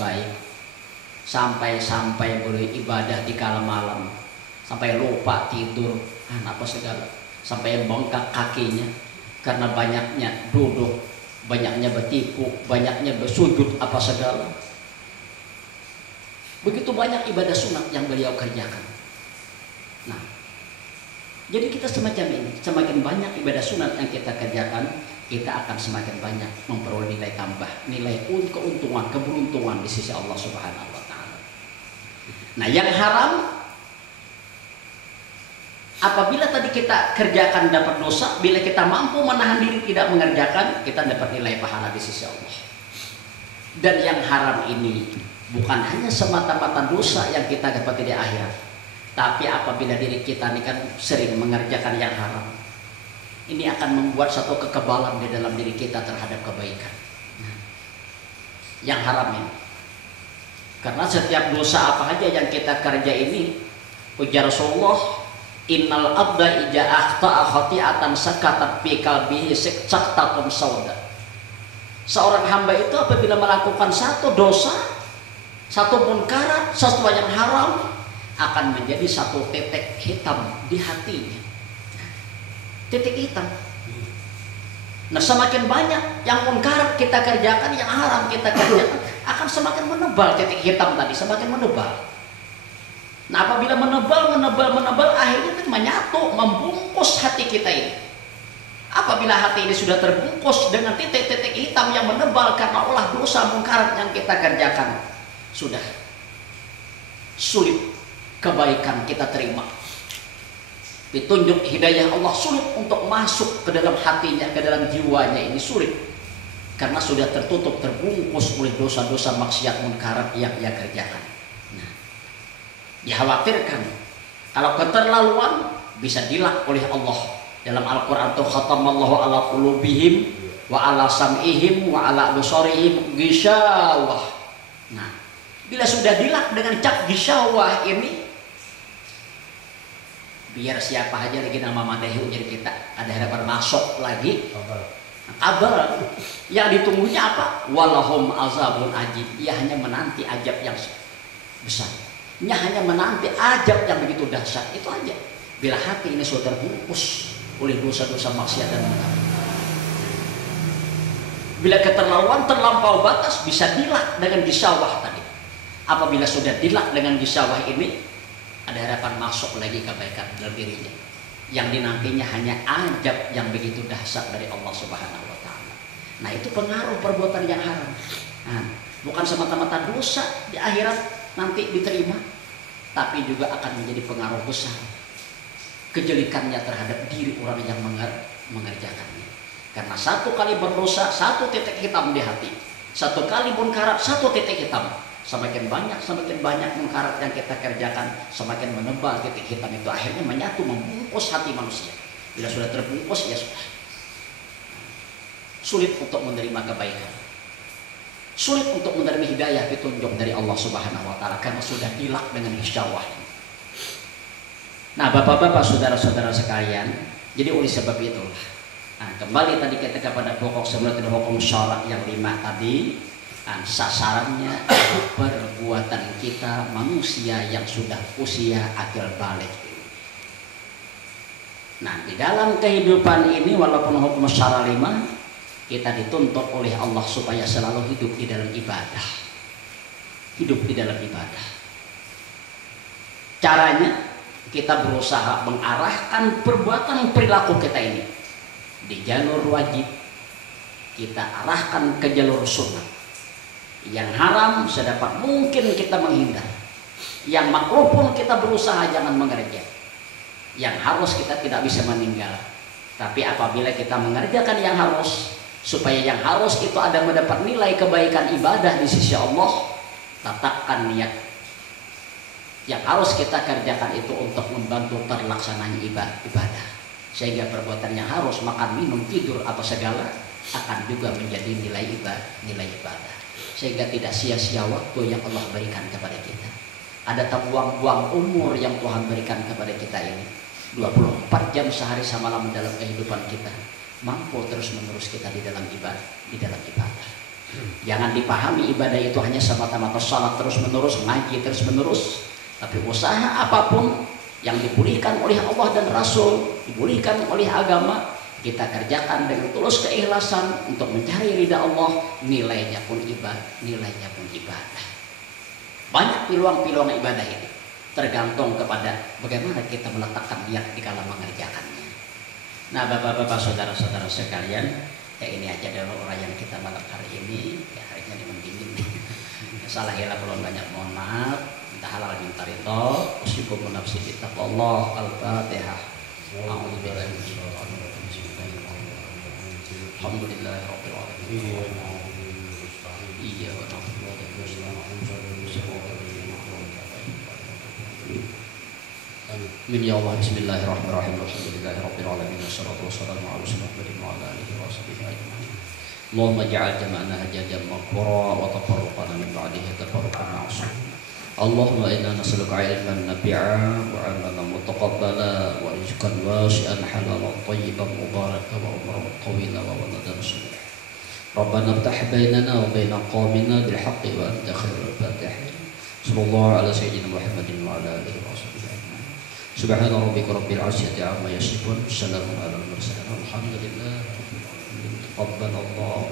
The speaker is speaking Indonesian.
baik, sampai beribadah di kala malam, sampai lupa tidur, apa segala, sampai bengkak kakinya karena banyaknya duduk, banyaknya bertipu, banyaknya bersujud apa segala. Begitu banyak ibadah sunat yang beliau kerjakan. Nah, jadi kita semacam ini, semakin banyak ibadah sunat yang kita kerjakan, kita akan semakin banyak memperoleh nilai tambah, nilai keuntungan, keberuntungan di sisi Allah Subhanahu wa Ta'ala. Nah, yang haram, apabila tadi kita kerjakan dapat dosa, bila kita mampu menahan diri tidak mengerjakan, kita dapat nilai pahala di sisi Allah. Dan yang haram ini bukan hanya semata-mata dosa yang kita dapat di akhirat, tapi apabila diri kita ini kan sering mengerjakan yang haram, ini akan membuat satu kekebalan di dalam diri kita terhadap kebaikan. Yang haram ini, karena setiap dosa apa saja yang kita kerja ini, ujar Rasulullah, innal abda ija akhta'a khati'atan sakatat fi qalbihi saktatun sauda. Seorang hamba itu apabila melakukan satu dosa, satu munkarat, sesuatu yang haram, akan menjadi satu titik hitam di hatinya. Titik hitam. Nah, semakin banyak yang munkarat kita kerjakan, yang haram kita kerjakan, akan semakin menebal titik hitam tadi, semakin menebal. Nah, apabila menebal, akhirnya kan menyatu, membungkus hati kita ini. Apabila hati ini sudah terbungkus dengan titik-titik hitam yang menebal karena olah dosa munkarat yang kita kerjakan, sudah sulit kebaikan kita terima. Ditunjuk hidayah Allah sulit untuk masuk ke dalam hatinya, ke dalam jiwanya, ini sulit karena sudah tertutup, terbungkus oleh dosa-dosa maksiat munkarat yang ia kerjakan. Nah, dikhawatirkan kalau keterlaluan bisa dilak oleh Allah. Dalam Al-Quran itu khatamallahu ala qulubihim wa ala sam'ihim wa ala absarihim ghishawah. Nah, bila sudah dilak dengan cap ghishawah ini, biar siapa aja lagi nama madahi jadi kita ada harapan masuk lagi kabar yang ditunggunya apa? Walahum azabun ajib. Ia hanya menanti ajab yang besar, ia hanya menanti ajab yang begitu dahsyat. Itu aja bila hati ini sudah terbungkus oleh dosa-dosa maksiat dan munkarat. Bila keterlaluan terlampau batas bisa dilak dengan gisawah tadi. Apabila sudah dilak dengan gisawah ini, ada harapan masuk lagi kebaikan dalam dirinya. Yang dinantinya hanya ajab yang begitu dahsyat dari Allah Subhanahu wa Ta'ala. Nah, itu pengaruh perbuatan yang haram. Nah, bukan semata-mata dosa di akhirat nanti diterima, tapi juga akan menjadi pengaruh besar kejelikannya terhadap diri orang yang mengerjakannya. Karena satu kali berdosa, satu titik hitam di hati. Satu kali munkarat, satu titik hitam. Semakin banyak munkarat yang kita kerjakan, semakin menebal titik hitam itu, akhirnya menyatu, membungkus hati manusia. Bila sudah terbungkus, ya sudah sulit untuk menerima kebaikan, sulit untuk menerima hidayah, petunjuk dari Allah Subhanahu wa Ta'ala, karena sudah dilak dengan hisyawah. Nah, bapak-bapak, saudara-saudara sekalian, jadi oleh sebab itulah, nah, kembali tadi kita kepada pokok sebenarnya hukum syarak yang 5 tadi. Sasarannya perbuatan kita manusia yang sudah usia akil balik. Nah, di dalam kehidupan ini walaupun hukum syara 5, kita dituntut oleh Allah supaya selalu hidup di dalam ibadah. Hidup di dalam ibadah. Caranya kita berusaha mengarahkan perbuatan perilaku kita ini di jalur wajib, kita arahkan ke jalur sunnah. Yang haram sedapat mungkin kita menghindar. Yang makruh pun kita berusaha jangan mengerjakan. Yang harus kita tidak bisa meninggal. Tapi apabila kita mengerjakan yang harus, supaya yang harus itu ada mendapat nilai kebaikan ibadah di sisi Allah, letakkan niat. Yang harus kita kerjakan itu untuk membantu terlaksananya ibadah. Sehingga perbuatan yang harus, makan, minum, tidur, apa segala, akan juga menjadi nilai ibadah. Sehingga tidak sia-sia waktu yang Allah berikan kepada kita. Ada buang-buang umur yang Tuhan berikan kepada kita ini. 24 jam sehari semalam dalam kehidupan kita. Mampu terus menerus kita di dalam ibadah. Jangan dipahami ibadah itu hanya semata-mata salat terus menerus, ngaji terus menerus, tapi usaha apapun yang dipulihkan oleh Allah dan Rasul, dipulihkan oleh agama, kita kerjakan dengan tulus keikhlasan untuk mencari ridha Allah, nilainya pun ibadah. Banyak peluang-peluang ibadah ini, tergantung kepada bagaimana kita meletakkan niat di kala mengerjakannya. Nah, bapak-bapak, saudara-saudara sekalian, ya ini aja dulu uraian kita malam hari ini. Ya, harinya ini mendingin. Salah hilang belum banyak, mohon maaf. Minta halal minta ridho. Usyukur nafsi bi taqwallah. Al-Fatihah. A'udzubillahi minasyaitonir rajim. Alhamdulillahirabbil alamin. Iya, Amin ya Allah. Bismillahirrahmanirrahim. Alhamdulillahirabbil alamin. Wassalatu wassalamu ala Muhammadin wa ala alihi wa sahbihi ajma'in. Allahumma ja'al jama'ana hajajan maghfura wa tafarruqana min ba'dihi tafarruqan ma'sum. Allahumma inna nas'aluka ilman nafi'a wa 'amalan mutaqabbala wa rizqan wasi'an halalan thayyiban mubarakan wa umran tawilan wa waladan salih. Rabbana iftah bainana wa baina qaumina bil haqqi wa anta khairul fatihin. Sallallahu ala sayyidina Muhammadin wa ala alihi wa sahbihi ajma'in. Subhana rabbika rabbil 'izzati 'amma yasifun. Wassalamun alal mursalin. Alhamdulillah. Taqabbalallahu